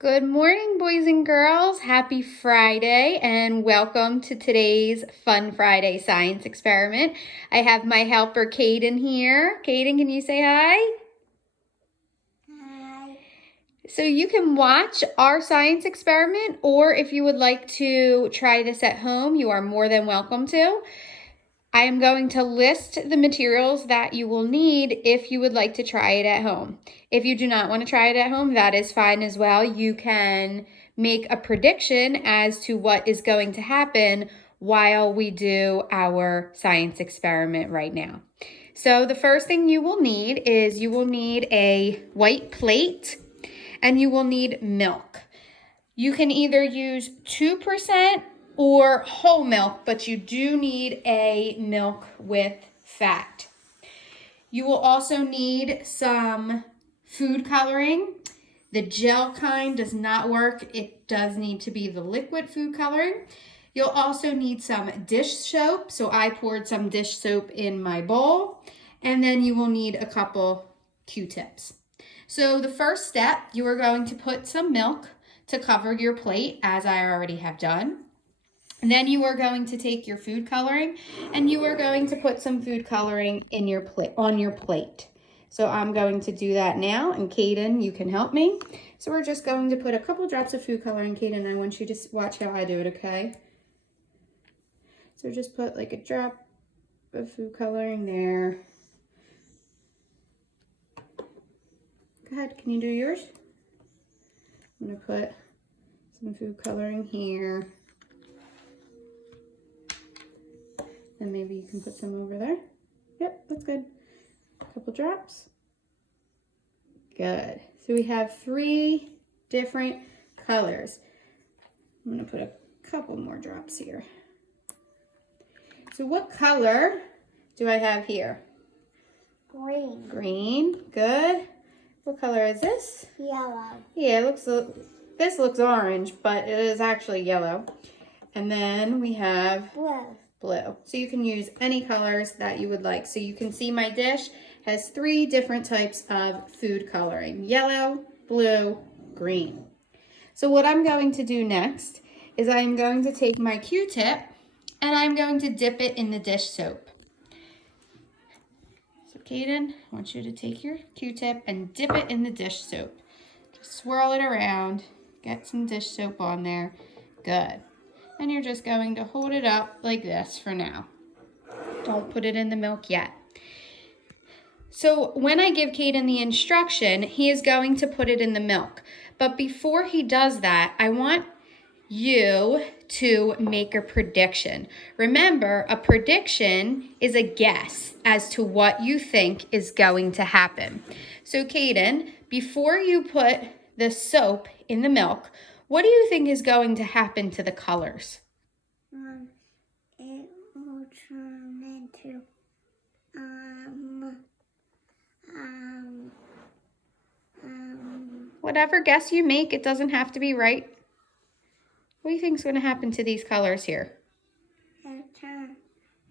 Good morning, boys and girls. Happy Friday and welcome to today's Fun Friday science experiment. I have my helper, Kaden, here. Kaden, can you say hi? Hi. So you can watch our science experiment, or if you would like to try this at home, you are more than welcome to. I am going to list the materials that you will need if you would like to try it at home. If you do not want to try it at home, that is fine as well. You can make a prediction as to what is going to happen while we do our science experiment right now. So the first thing you will need is you will need a white plate and you will need milk. You can either use 2% or whole milk, but you do need a milk with fat. You will also need some food coloring. The gel kind does not work. It does need to be the liquid food coloring. You'll also need some dish soap. So I poured some dish soap in my bowl. And then you will need a couple Q-tips. So the first step, you are going to put some milk to cover your plate, as I already have done. And then you are going to take your food coloring and you are going to put some food coloring in your plate on your plate. So I'm going to do that now, and Kaden, you can help me. So we're just going to put a couple drops of food coloring. Kaden, I want you to watch how I do it, okay? So just put like a drop of food coloring there. Go ahead, can you do yours? I'm gonna put some food coloring here. And maybe you can put some over there. Yep, that's good. A couple drops. Good. So we have 3 different colors. I'm gonna put a couple more drops here. So what color do I have here? Green. Green, good. What color is this? Yellow. Yeah, this looks orange, but it is actually yellow. And then we have blue. So you can use any colors that you would like. So you can see my dish has 3 different types of food coloring: yellow, blue, green. So what I'm going to do next is I'm going to take my Q-tip and I'm going to dip it in the dish soap. So Kaden, I want you to take your Q-tip and dip it in the dish soap. Just swirl it around, get some dish soap on there. Good. And you're just going to hold it up like this for now. Don't put it in the milk yet. So when I give Kaden the instruction, he is going to put it in the milk. But before he does that, I want you to make a prediction. Remember, a prediction is a guess as to what you think is going to happen. So Kaden, before you put the soap in the milk, what do you think is going to happen to the colors? It will turn into Whatever guess you make, it doesn't have to be right. What do you think is going to happen to these colors here? it'll turn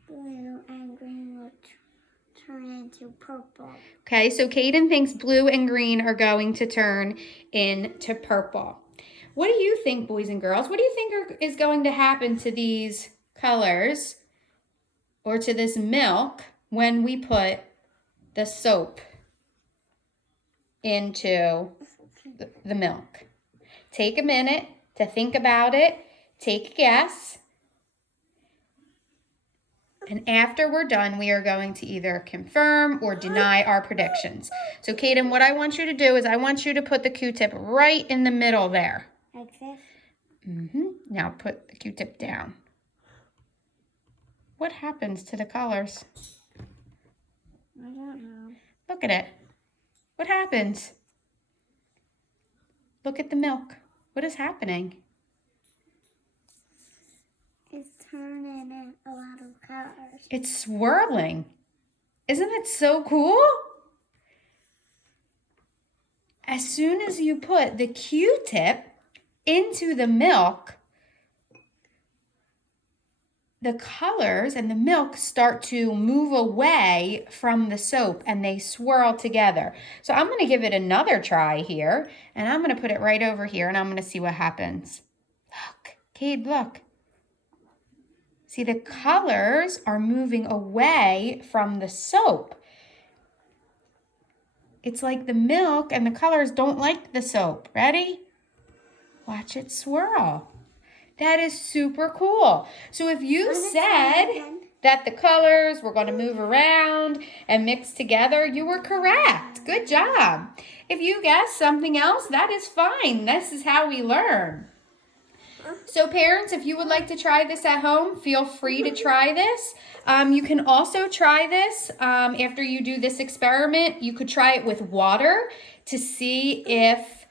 blue and green will turn into purple. Okay, so Kaden thinks blue and green are going to turn into purple. What do you think, boys and girls? What do you think is going to happen to these colors or to this milk when we put the soap into the milk? Take a minute to think about it. Take a guess. And after we're done, we are going to either confirm or deny our predictions. So Kaden, what I want you to do is I want you to put the Q-tip right in the middle there. Like this? Now put the Q-tip down. What happens to the colors? I don't know. Look at it. What happens? Look at the milk. What is happening? It's turning in a lot of colors. It's swirling. Isn't it so cool? As soon as you put the Q-tip into the milk, the colors and the milk start to move away from the soap and they swirl together. So I'm going to give it another try here, and I'm going to put it right over here, and I'm going to see what happens. Look, Cade, look. See, the colors are moving away from the soap. It's like the milk and the colors don't like the soap. Ready? Watch it swirl. That is super cool. So if you said that the colors were going to move around and mix together, you were correct. Good job. If you guessed something else, that is fine. This is how we learn. So parents, if you would like to try this at home, feel free to try this. You can also try this after you do this experiment. You could try it with water to see if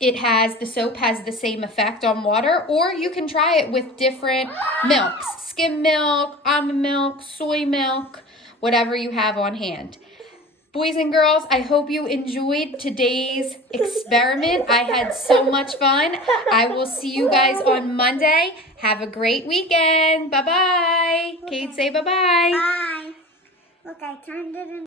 the soap has the same effect on water, or you can try it with different milks, skim milk, almond milk, soy milk, whatever you have on hand. Boys and girls, I hope you enjoyed today's experiment. I had so much fun. I will see you guys on Monday. Have a great weekend. Bye-bye. Kate, say bye-bye. Bye. Look, I turned it in.